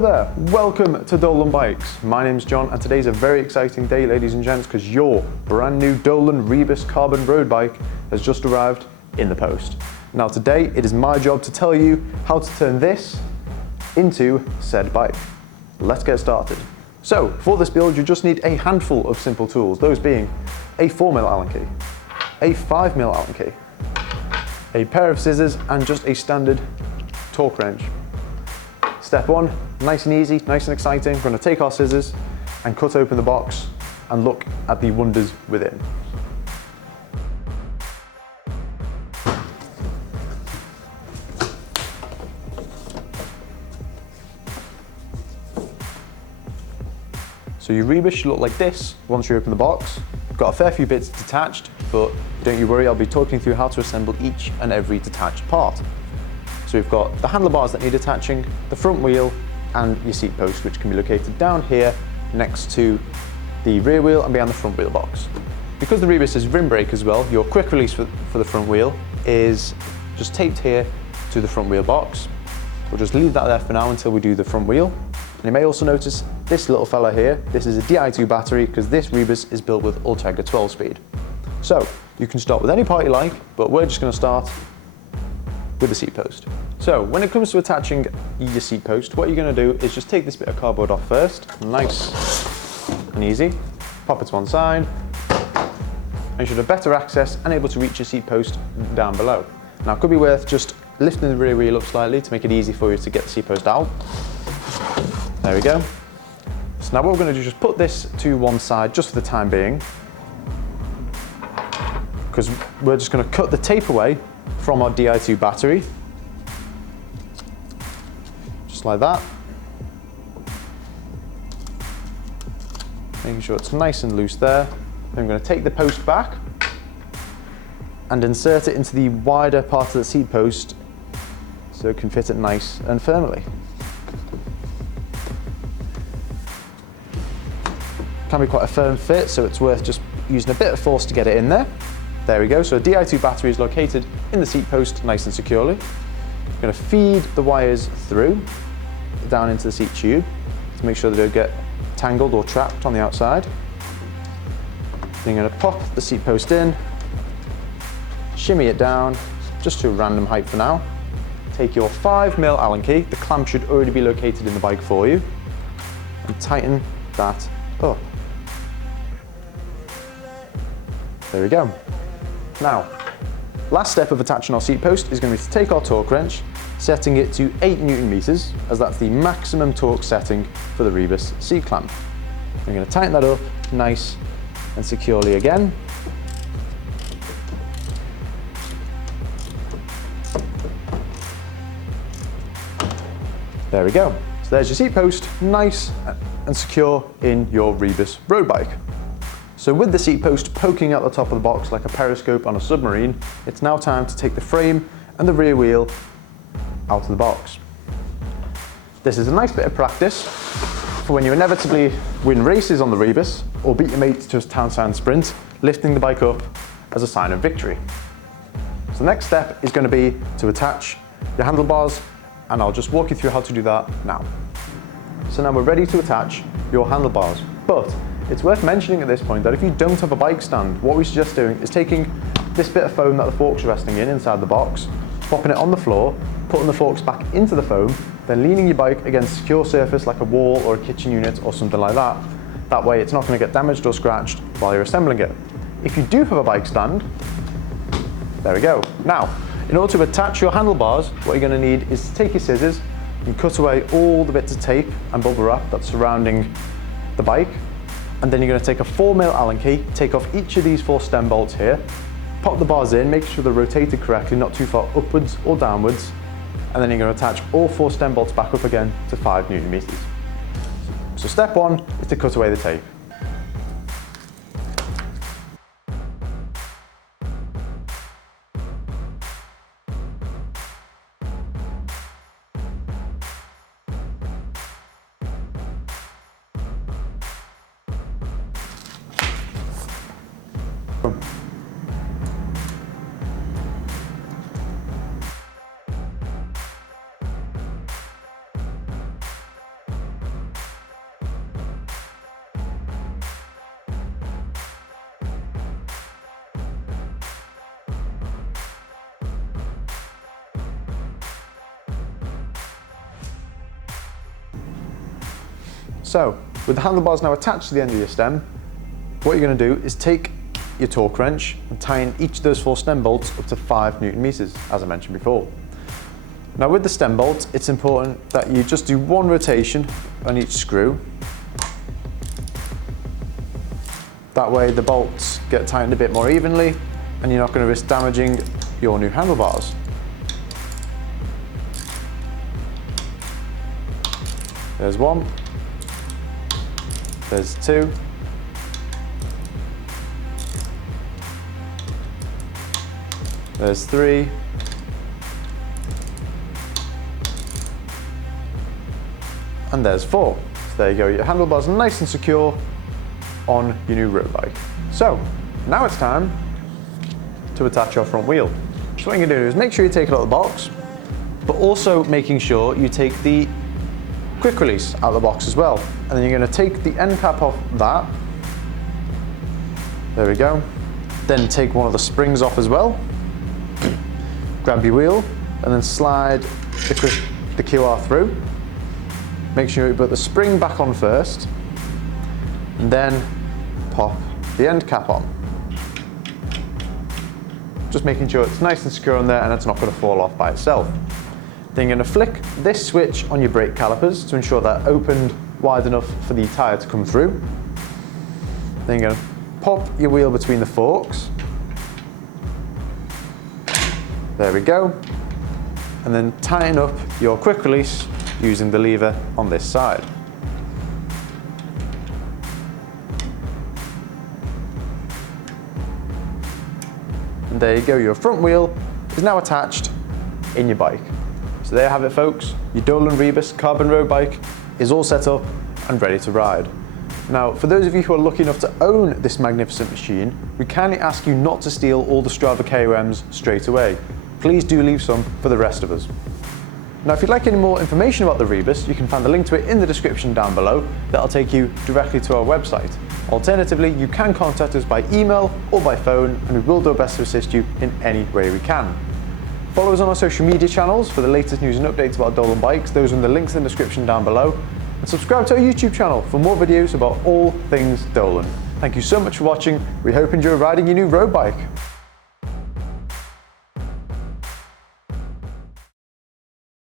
Hello there, welcome to Dolan Bikes. My name's John and today's a very exciting day, ladies and gents, because your brand new Dolan Rebus Carbon Road Bike has just arrived in the post. Now today it is my job to tell you how to turn this into said bike. Let's get started. So for this build you just need a handful of simple tools, those being a 4mm Allen key, a 5mm Allen key, a pair of scissors and just a standard torque wrench. Step one, nice and easy, nice and exciting. We're going to take our scissors and cut open the box and look at the wonders within. So your Rebus should look like this once you open the box. Got a fair few bits detached, but don't you worry, I'll be talking through how to assemble each and every detached part. So we've got the handlebars that need attaching, the front wheel, and your seat post, which can be located down here next to the rear wheel and behind the front wheel box. Because the Rebus is rim brake as well, your quick release for the front wheel is just taped here to the front wheel box. We'll just leave that there for now until we do the front wheel. And you may also notice this little fella here. This is a Di2 battery because this Rebus is built with Ultegra 12 speed. So you can start with any part you like, but we're just going to start with the seat post. So when it comes to attaching your seat post, what you're going to do is just take this bit of cardboard off first, nice and easy, pop it to one side, and you should have better access and able to reach your seat post down below. Now it could be worth just lifting the rear wheel up slightly to make it easy for you to get the seat post out. There we go. So now what we're going to do is just put this to one side just for the time being, because we're just going to cut the tape away from our Di2 battery, just like that, making sure it's nice and loose there. Then I'm going to take the post back and insert it into the wider part of the seat post so it can fit it nice and firmly. Can be quite a firm fit, so it's worth just using a bit of force to get it in there. There we go, so a Di2 battery is located in the seat post nice and securely. I'm going to feed the wires through, down into the seat tube to make sure they don't get tangled or trapped on the outside. Then you're going to pop the seat post in, shimmy it down, just to a random height for now. Take your 5mm Allen key, the clamp should already be located in the bike for you, and tighten that up. There we go. Now, last step of attaching our seat post is going to be to take our torque wrench, setting it to 8 Newton meters, as that's the maximum torque setting for the Rebus seat clamp. I'm going to tighten that up nice and securely again. There we go. So there's your seat post, nice and secure in your Rebus road bike. So with the seat post poking out the top of the box like a periscope on a submarine, it's now time to take the frame and the rear wheel out of the box. This is a nice bit of practice for when you inevitably win races on the Rebus or beat your mates to a town sand sprint, lifting the bike up as a sign of victory. So the next step is going to be to attach your handlebars, and I'll just walk you through how to do that now. So now we're ready to attach your handlebars, but it's worth mentioning at this point that if you don't have a bike stand, what we suggest doing is taking this bit of foam that the forks are resting in inside the box, popping it on the floor, putting the forks back into the foam, then leaning your bike against a secure surface like a wall or a kitchen unit or something like that. That way it's not going to get damaged or scratched while you're assembling it. If you do have a bike stand, there we go. Now, in order to attach your handlebars, what you're going to need is to take your scissors and cut away all the bits of tape and bubble wrap that's surrounding the bike. And then you're going to take a 4mm Allen key, take off each of these 4 stem bolts here, pop the bars in, make sure they're rotated correctly, not too far upwards or downwards, and then you're going to attach all 4 stem bolts back up again to 5 Newton meters. So step 1 is to cut away the tape. So, with the handlebars now attached to the end of your stem, what you're going to do is take your torque wrench and tighten each of those 4 stem bolts up to 5 Newton meters, as I mentioned before. Now with the stem bolts, it's important that you just do 1 rotation on each screw. That way the bolts get tightened a bit more evenly and you're not going to risk damaging your new handlebars. There's 1, there's 2, there's 3, and there's 4. So there you go, your handlebars are nice and secure on your new road bike. So now it's time to attach your front wheel. So what you're going to do is make sure you take it out of the box, but also making sure you take the quick release out of the box as well. And then you're going to take the end cap off that. There we go. Then take one of the springs off as well. Grab your wheel and then slide the QR through. Make sure you put the spring back on first and then pop the end cap on. Just making sure it's nice and secure on there and it's not going to fall off by itself. Then you're going to flick this switch on your brake calipers to ensure they're opened wide enough for the tyre to come through. Then you're going to pop your wheel between the forks. There we go. And then tighten up your quick release using the lever on this side. And there you go, your front wheel is now attached in your bike. So there you have it folks, your Dolan Rebus Carbon Road Bike is all set up and ready to ride. Now for those of you who are lucky enough to own this magnificent machine, we kindly ask you not to steal all the Strava KOMs straight away. Please do leave some for the rest of us. Now if you'd like any more information about the Rebus, you can find the link to it in the description down below. That'll take you directly to our website. Alternatively, you can contact us by email or by phone and we will do our best to assist you in any way we can. Follow us on our social media channels for the latest news and updates about Dolan bikes. Those are in the links in the description down below. And subscribe to our YouTube channel for more videos about all things Dolan. Thank you so much for watching. We hope you enjoy riding your new road bike.